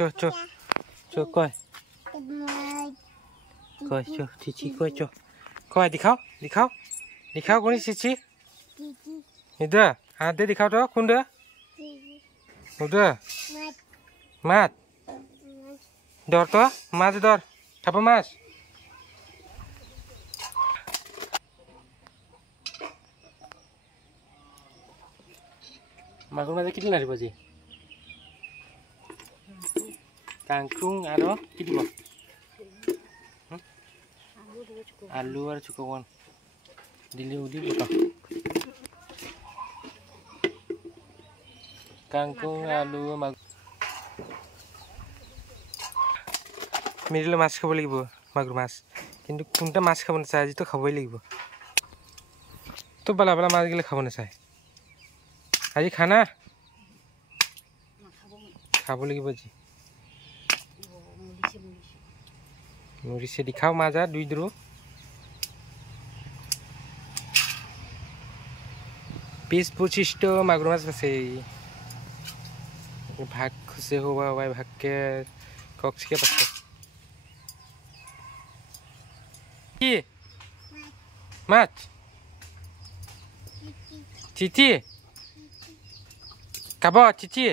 cho coi cho chị coi cho coi đi khao con đi chị 이들 아들 디카도 군데 우드 맛 더더 맛 더 잡아 맛 마구 맛에 끼리 나리 보지 깡꿍 알아 끼리 봐 알루 알아 주고원 딜리 우디 보다 kangkung alu মিডিলে মাছ খাব লাগিব মাগুৰ মাছ কিন্তু কোনটা মাছ খাব নাচায় আজি তো খাবই লাগিব তো বালা বালা মাছ গিলে খাব নাচায় আজি খানা খাব লাগিব আজি মুৰিছে দি খাও মাজা দুই দ্রু 20-25 টো মাগুৰ মাছ আছে भाग खुसे हुआ हुआ भाग के कॉक्स के पास ये मैच चिची कबो चिची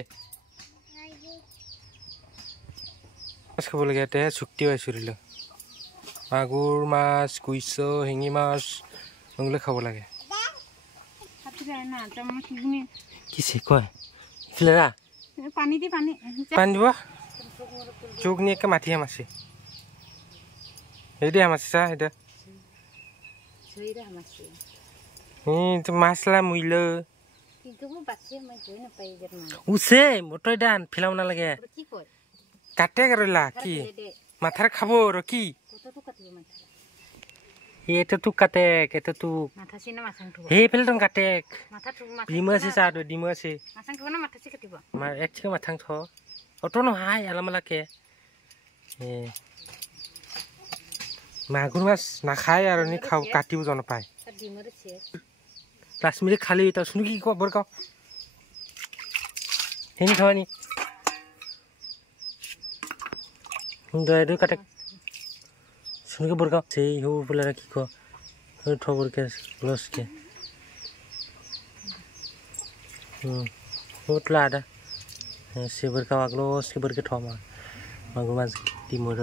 माछ खाब लगे ते छुट्टी होय सुरिलो मागुर माछ कुइसो हिंगी माछ मंगले खाब लगे किसे कय फिलरा पानी দিব চোক নিয়ে কে মাটি হামাছে এই দে হামাছে সা এটা ছইরা হামাছে তো মাছলা মুইল কিন্তু মু বাছে মই কই না পাই গের না উসে মোটই ডান ফিলাও না লাগে কি কই কাটে গরলা কি মাথার খাবো র কি কত তো কাটিব মাথা এটা তো কাটে এটা তো মাথা সিনা মাছাং থব হে ফেলটন কাটে মাথা থব মাথা ডিমছে সা দ ডিমছে মাছাং থব না মাথা সি কাটিব মা একছে মাথাং থ অটো ন হাই আলামালাকে এ মাগুর মাছ না খায় আর নি খাও কাটিব জন পায় ডিমরে ছে কাশ্মীরে খালি তা শুনি কি খবর কাও হেনি খাওয়ানি দয়দু কাটে सुन के बुरका से हो बोला रखी को ठोबर के ग्लास के होटला दा से बुरका ग्लास के बुरके ठोमा मागु माज टिमोर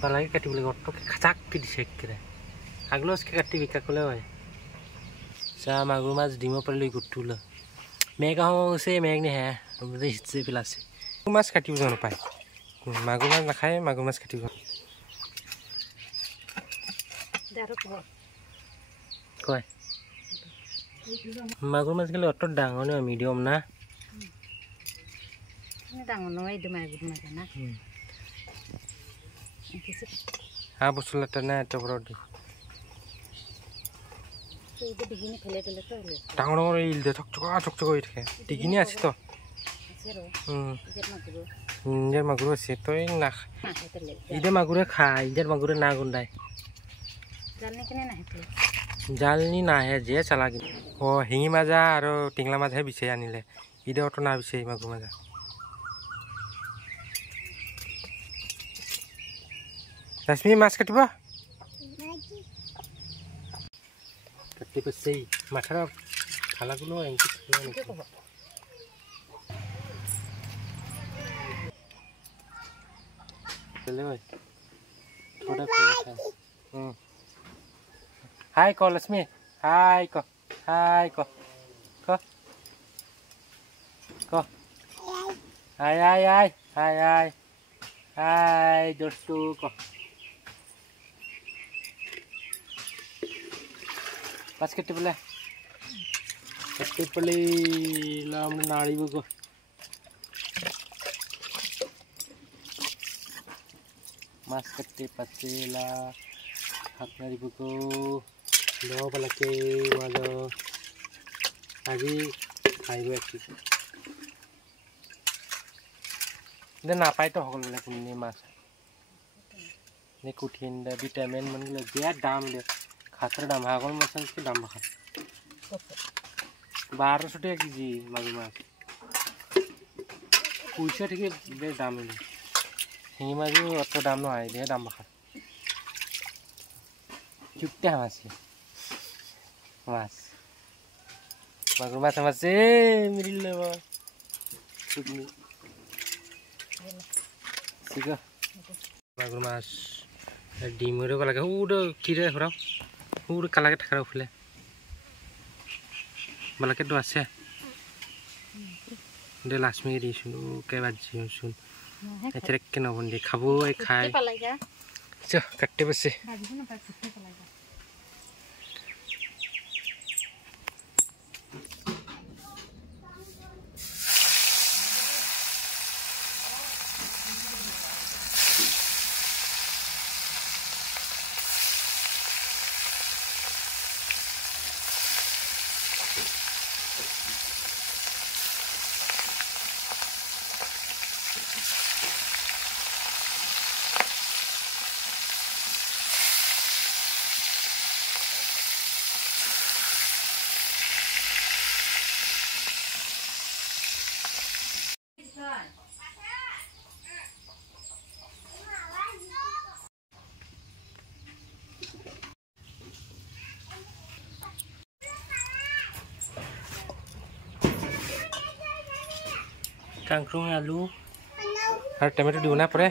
पालाई काटी बोले गट्टो के खचाक के दिसे करे आग्लास के काटी बिका कोले होय सा मागु माज डिमो परले गुटुल मेगा हो से मेग ने है हमरे हिस्से पिलासे माछ काटी जनो पाए मागुर माछ नाखाय मागुर माछ काटिब কয় মাগুৰ মাছ গলে অত ডাঙৰ না মিডিয়াম না ডাঙৰ নহয় দু মাগুৰ মাছ না হা বছলটা না এত বড় দি এই যে দিগিনি ফেলে দিলে তো ডাঙৰ ডাঙৰ ইল দে ঠক ঠক হৈ থাকে দিগিনি আছে তো ইন্ডিয়ার মাগুর আছে তোই না ইদে মাগুরে খায় ইন্ডিয়ার মাগুরে না গুন্ডায় জালনি না হে যে চালা ও হিঙি মাজা আর টিংলা মাছ হে বিচাই আনিলে ইদে অত না বিচাই মাগুর মাজা রাশ্মি মাছ কাটিব কাটি পছেই মাথার খালাগুলো এঙ্কি ले भाई थोड़ा हाय को लक्ष्मी हाय को हाय हाय हाय हाय हाय हाय दोस्तों को बस कितने बोले लाम नाड़ी बगो मास कट्टे पचेला हाकनारी बुको लो बलके वालो আজি খাইব একটু দে না পাই তো হল না কোন মাছ ने कुठिन दे विटामिन मन ले बिया दाम दे खातर दाम हागल मसन के दाम बखा 1200 টাকা কেজি মাগুর মাছ পইচা থেকে বেশ দাম মিলে শিঙি মাছও অত দাম নহয় দেহে দাম বাখা চুপটা মাছে মাছ মাগুর মাছ মাছে মিলিল চুপনি ঠিক মাগুর মাছ ডিমরে লাগে উড়ো কিরে হরাও উড়ো কালাকে থাকার উফলে বালাকে তো আছে দে লাস্ট মিনিট দিছুন কে বাজি শুন এতরে কে নবন দি খাবো এই খাই চ কাটতে বসে kangkung alu আর টমেটো দিব না পরে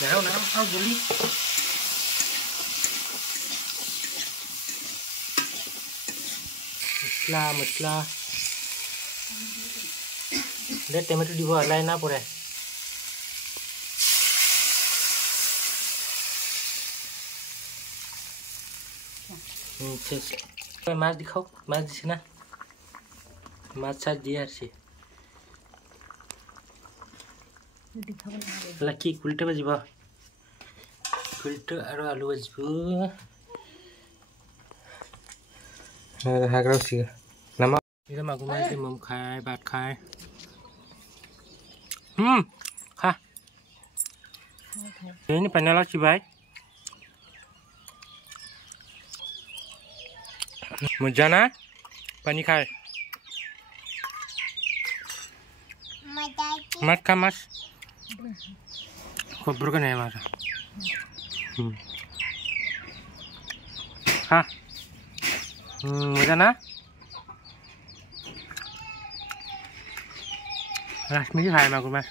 নাও নাও আও জলদি mısla deh tomato di bawah lain apa deh mas dikhau mas di sana mas saja dia sih laki kulitnya baju bah kulitnya aru alu baju hagrau sih nama ini mah gimana sih mau khai bat khai kah ini panela sih baik mujana pani khai mat kamas kubur kan ya mas kah mujana Rasmi hai magur mas